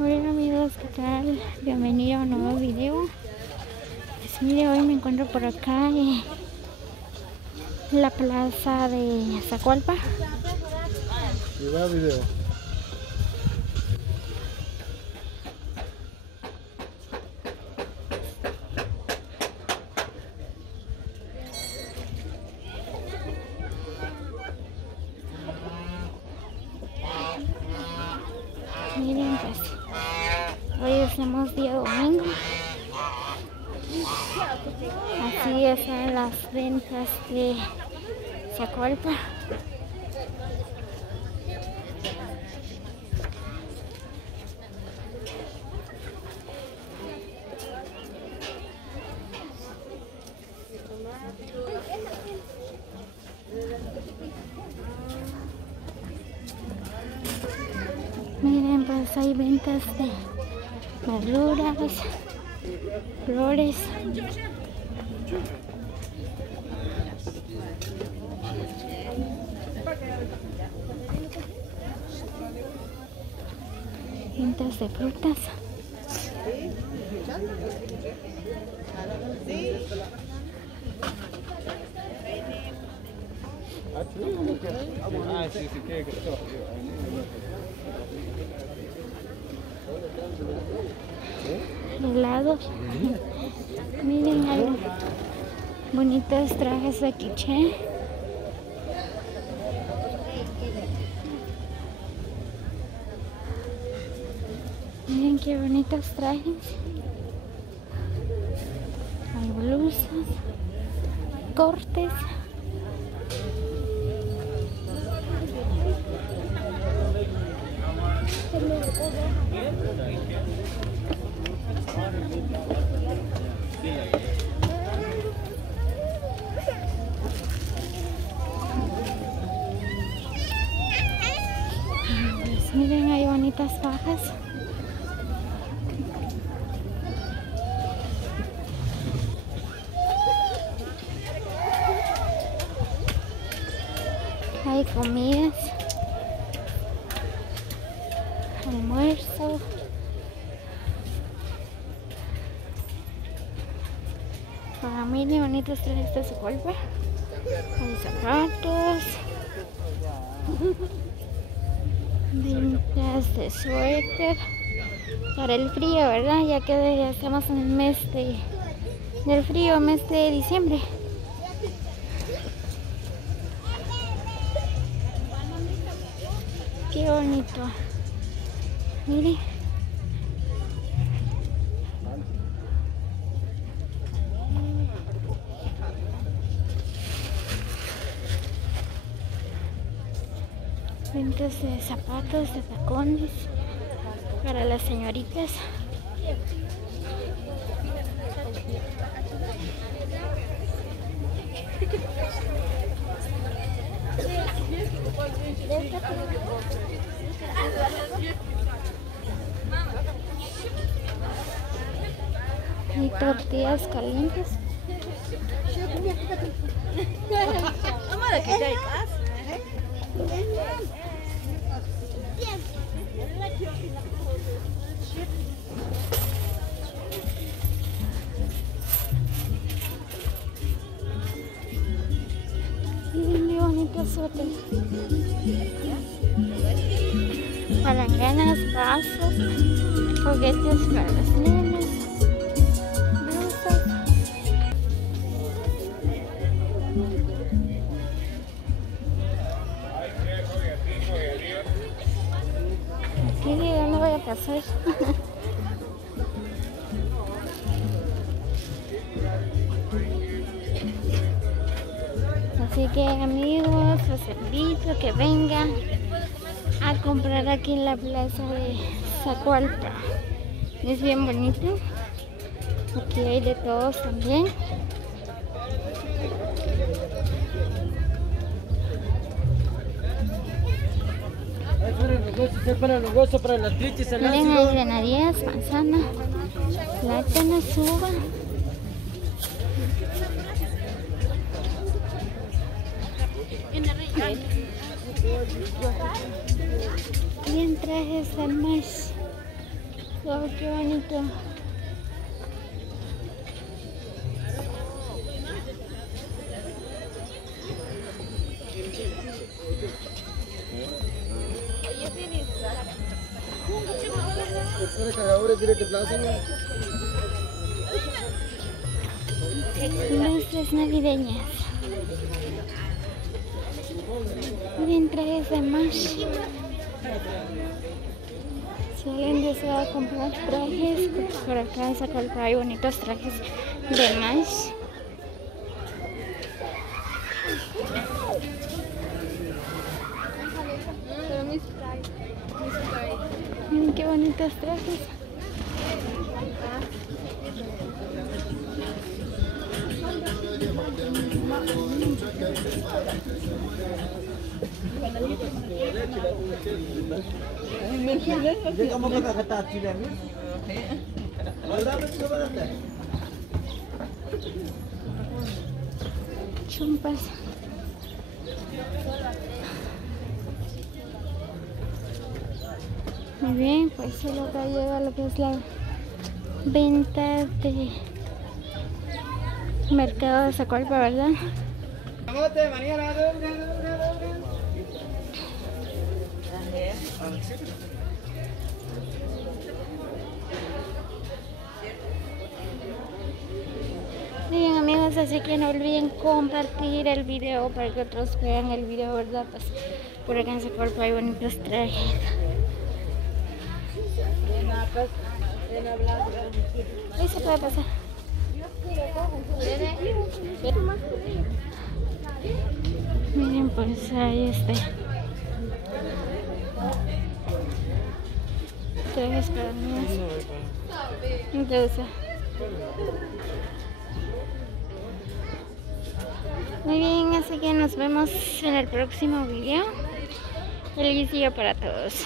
Hola amigos, ¿qué tal? Bienvenido a un nuevo video. Pues mire, hoy me encuentro por acá en la plaza de Zacualpa. Video. Miren, pues hoy estamos día domingo. Así están las ventas de Zacualpa. Miren, pues hay ventas de verduras, flores. Ventas de frutas. Helados. Miren, hay bonitos trajes de quiché. Miren qué bonitos trajes. Hay blusas, cortes. Pues miren, hay bonitas fajas. Hay comidas, almuerzo, familia, bonitos trajes de Zacualpa. Hay zapatos, ventas de suéter para el frío, ¿verdad? Ya que ya estamos en el mes del frío, mes de diciembre. Qué bonito. Mire. Ventas de zapatos, de tacones para las señoritas. Y tortillas calientes. Miren qué bonito suéter. Palanganas, vasos, juguetes para los nenes, blusas. Aquí ya no voy a pasar. Así que amigos, los invito a que vengan a comprar aquí en la plaza de Zacualpa. Es bien bonito. Aquí hay de todos también. Miren, hay granadillas, manzana, plátano, uva. Bien trajes de más. Oh, qué bonito. Luces navideñas. Miren, trajes de Mash. Si alguien desea comprar trajes, pues por acá en Zacualpa hay bonitos trajes de Mash. Miren qué bonitos trajes. Chumpas. Muy bien, pues solo acá llega lo que es la venta de mercado de Zacualpa, ¿verdad? Bien, amigos, así que no olviden compartir el video para que otros vean el video, ¿verdad? Pues por acá en Zacualpa hay bonitos trajes. Ahí se puede pasar. Miren, pues ahí está. Trajes para niños. Entonces, muy bien, así que nos vemos en el próximo video. Feliz día para todos.